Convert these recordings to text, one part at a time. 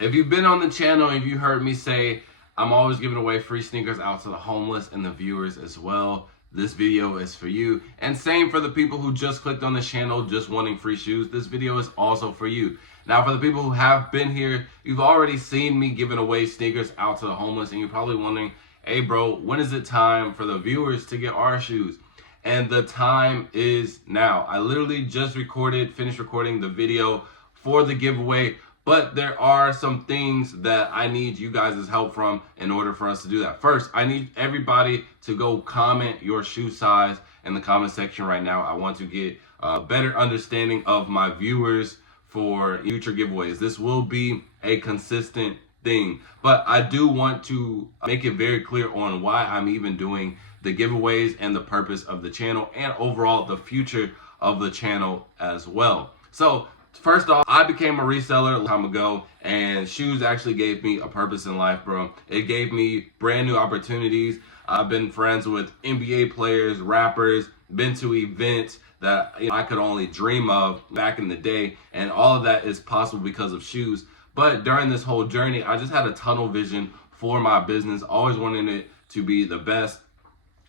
If you've been on the channel and you heard me say I'm always giving away free sneakers out to the homeless and the viewers as well, this video is for you. And same for the people who just clicked on the channel just wanting free shoes, this video is also for you. Now for the people who have been here, you've already seen me giving away sneakers out to the homeless, and you're probably wondering, hey bro, when is it time for the viewers to get our shoes? And the time is now. I literally just finished recording the video for the giveaway, but there are some things that I need you guys' help from in order for us to do that. First, I need everybody to go comment your shoe size in the comment section right now. I want to get a better understanding of my viewers for future giveaways. This will be a consistent thing, but I do want to make it very clear on why I'm even doing the giveaways and the purpose of the channel and overall the future of the channel as well. So first off, I became a reseller a long time ago, and shoes actually gave me a purpose in life, bro. It gave me brand new opportunities. I've been friends with NBA players, rappers, been to events that I could only dream of back in the day, and all of that is possible because of shoes. But during this whole journey, I just had a tunnel vision for my business, always wanting it to be the best.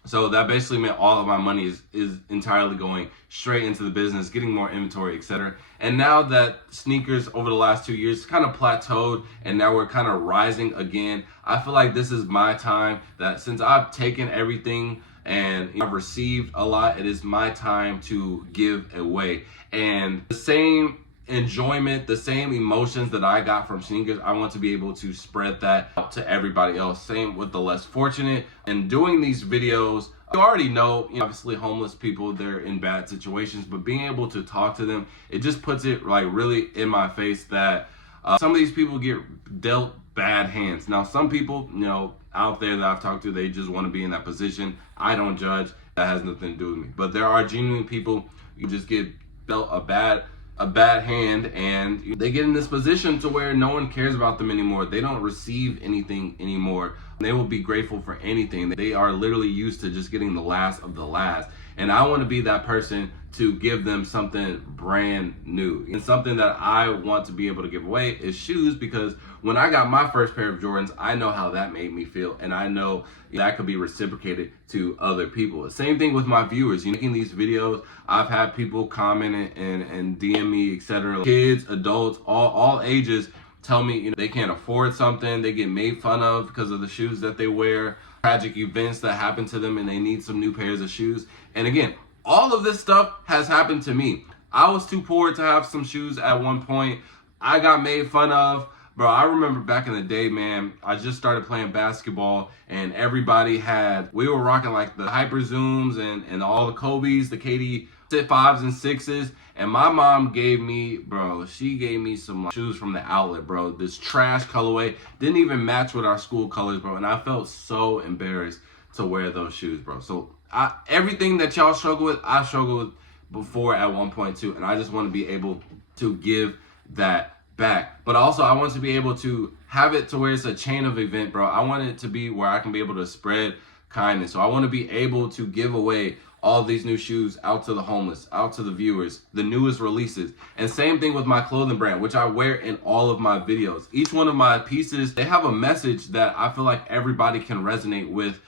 So that basically meant all of my money is entirely going straight into the business, getting more inventory, etc. And now that sneakers over the last 2 years kind of plateaued and now we're kind of rising again, I feel like this is my time, that since I've taken everything and I've received a lot, it is my time to give away. And the same enjoyment, the same emotions that I got from sneakers, I want to be able to spread that out to everybody else. Same with the less fortunate. And doing these videos, you already know, obviously homeless people, they're in bad situations, but being able to talk to them, it just puts it like really in my face that some of these people get dealt bad hands. Now some people, out there that I've talked to, they just want to be in that position. I don't judge. That has nothing to do with me. But there are genuine people who just get dealt a bad hand, and they get in this position to where no one cares about them anymore. They don't receive anything anymore. They will be grateful for anything. They are literally used to just getting the last of the last. And I want to be that person to give them something brand new. And something that I want to be able to give away is shoes, because when I got my first pair of Jordans, I know how that made me feel, and I know that could be reciprocated to other people. Same thing with my viewers. Making these videos, I've had people comment and DM me, etc. Kids, adults, all ages tell me they can't afford something, they get made fun of because of the shoes that they wear, tragic events that happen to them, and they need some new pairs of shoes. And again, all of this stuff has happened to me. I was too poor to have some shoes at one point. I got made fun of. Bro, I remember back in the day, man, I just started playing basketball, and we were rocking like the Hyper Zooms and all the Kobe's, the KD 5s and 6s. And my mom gave me, she gave me some shoes from the outlet, bro. This trash colorway, didn't even match with our school colors, bro. And I felt so embarrassed to wear those shoes, bro. So everything that y'all struggle with, I struggled with before at one point too. And I just want to be able to give that back. But also I want to be able to have it to where it's a chain of event, bro. I want it to be where I can be able to spread kindness. So I want to be able to give away all these new shoes out to the homeless, out to the viewers, the newest releases. And same thing with my clothing brand, which I wear in all of my videos. Each one of my pieces, they have a message that I feel like everybody can resonate with.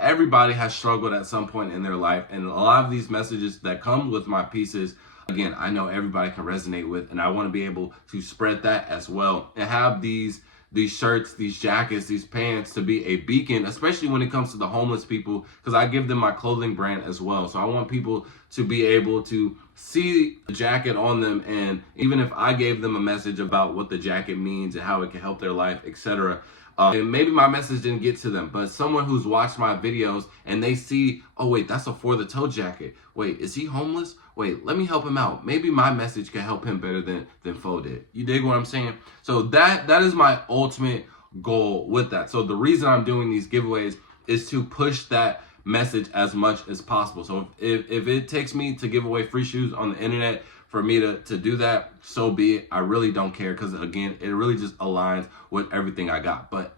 Everybody has struggled at some point in their life, and a lot of these messages that come with my pieces, again, I know everybody can resonate with, and I want to be able to spread that as well and have these shirts, these jackets, these pants to be a beacon, especially when it comes to the homeless people, because I give them my clothing brand as well. So I want people to be able to see the jacket on them, and even if I gave them a message about what the jacket means and how it can help their life, etc. And maybe my message didn't get to them, but someone who's watched my videos and they see, oh wait, that's a For the Toe jacket. Wait, is he homeless? Wait, let me help him out. Maybe my message can help him better than Fo did. You dig what I'm saying? So that is my ultimate goal with that. So the reason I'm doing these giveaways is to push that message as much as possible. So if it takes me to give away free shoes on the internet for me to do that, so be it. I really don't care, because again, it really just aligns with everything I got. But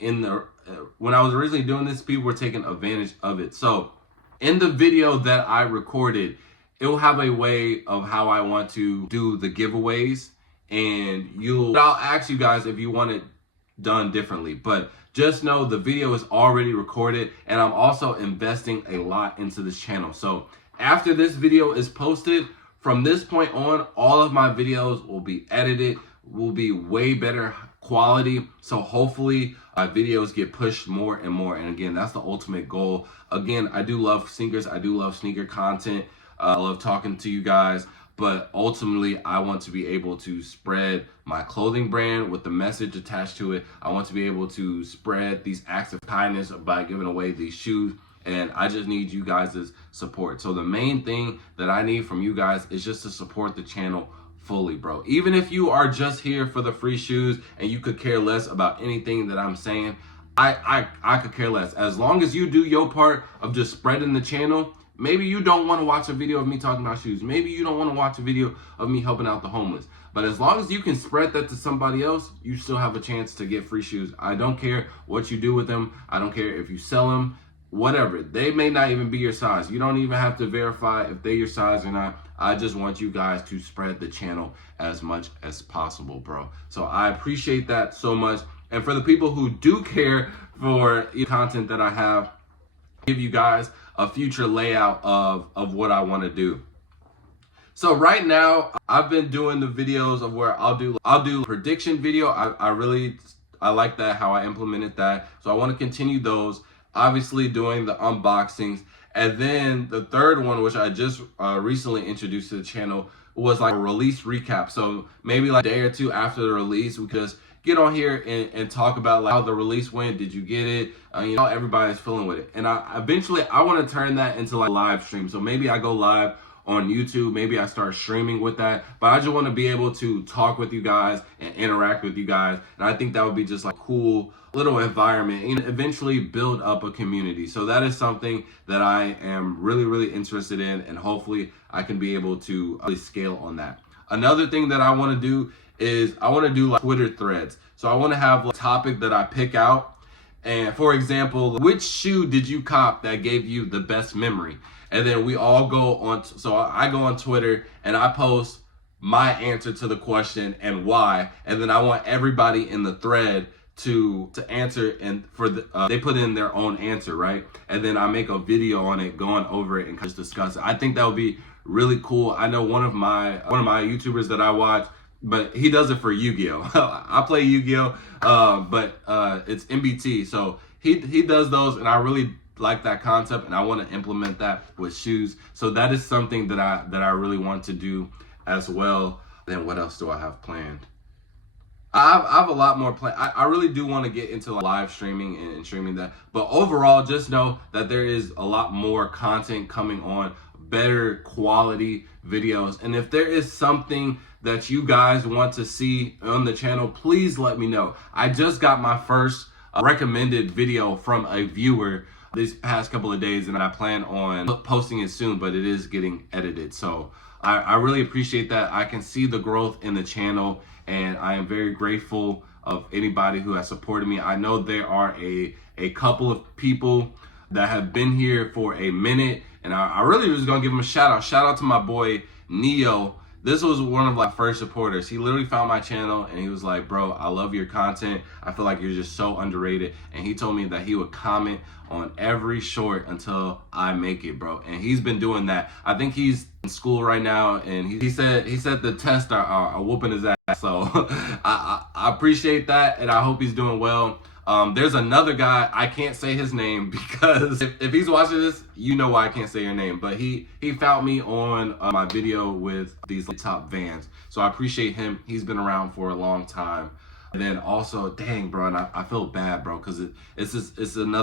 when I was originally doing this, people were taking advantage of it. So in the video that I recorded, it will have a way of how I want to do the giveaways, and I'll ask you guys if you want it done differently. But just know the video is already recorded, and I'm also investing a lot into this channel. So after this video is posted, from this point on, all of my videos will be edited, will be way better quality. So hopefully videos get pushed more and more. And again, that's the ultimate goal. Again, I do love sneakers. I do love sneaker content. I love talking to you guys. But ultimately, I want to be able to spread my clothing brand with the message attached to it. I want to be able to spread these acts of kindness by giving away these shoes. And I just need you guys' support. So the main thing that I need from you guys is just to support the channel fully, bro. Even if you are just here for the free shoes and you could care less about anything that I'm saying, I could care less. As long as you do your part of just spreading the channel. Maybe you don't want to watch a video of me talking about shoes. Maybe you don't want to watch a video of me helping out the homeless. But as long as you can spread that to somebody else, you still have a chance to get free shoes. I don't care what you do with them. I don't care if you sell them, whatever. They may not even be your size. You don't even have to verify if they're your size or not. I just want you guys to spread the channel as much as possible, bro. So I appreciate that so much. And for the people who do care for the content that I have, give you guys a future layout of what I want to do. So right now I've been doing the videos of where I'll do prediction video. I like that, how I implemented that. So I want to continue those, obviously doing the unboxings. And then the third one, which I just recently introduced to the channel, was like a release recap. So maybe like a day or two after the release, we could just get on here and talk about like how the release went. Did you get it? You know, everybody's feeling with it. And eventually I want to turn that into like a live stream. So maybe I go live on YouTube. Maybe I start streaming with that. But I just want to be able to talk with you guys and interact with you guys. And I think that would be just like cool little environment and eventually build up a community. So that is something that I am really, really interested in. And hopefully I can be able to really scale on that. Another thing that I want to do is I want to do like Twitter threads. So I want to have a topic that I pick out. And for example, which shoe did you cop that gave you the best memory? And then we all go on. So I go on Twitter and I post my answer to the question and why. And then I want everybody in the thread to answer, and for they put in their own answer, right? And then I make a video on it, going over it and just discuss it. I think that would be really cool. I know one of my YouTubers that I watch, but he does it for Yu-Gi-Oh. I play Yu-Gi-Oh, but it's MBT. So he does those, and I really like that concept, and I want to implement that with shoes. So that is something that I really want to do as well. Then what else do I have planned? I have a lot more planned. I really do want to get into live streaming and streaming that. But overall, just know that there is a lot more content coming on, better quality videos. And if there is something that you guys want to see on the channel, please let me know. I just got my first recommended video from a viewer this past couple of days, and I plan on posting it soon, but it is getting edited. So I really appreciate that. I can see the growth in the channel, and I am very grateful of anybody who has supported me. I know there are a couple of people that have been here for a minute, and I really was gonna give them a shout out. Shout out to my boy Neo. This was one of my first supporters. He literally found my channel and he was like, bro, I love your content. I feel like you're just so underrated. And he told me that he would comment on every short until I make it, bro. And he's been doing that. I think he's in school right now, and he said the tests are whooping his ass. So I appreciate that, and I hope he's doing well. There's another guy, I can't say his name because if he's watching this, you know why I can't say your name, but he found me on my video with these top Vans. So I appreciate him. He's been around for a long time. And then also, dang, bro, and I feel bad, bro, because it's another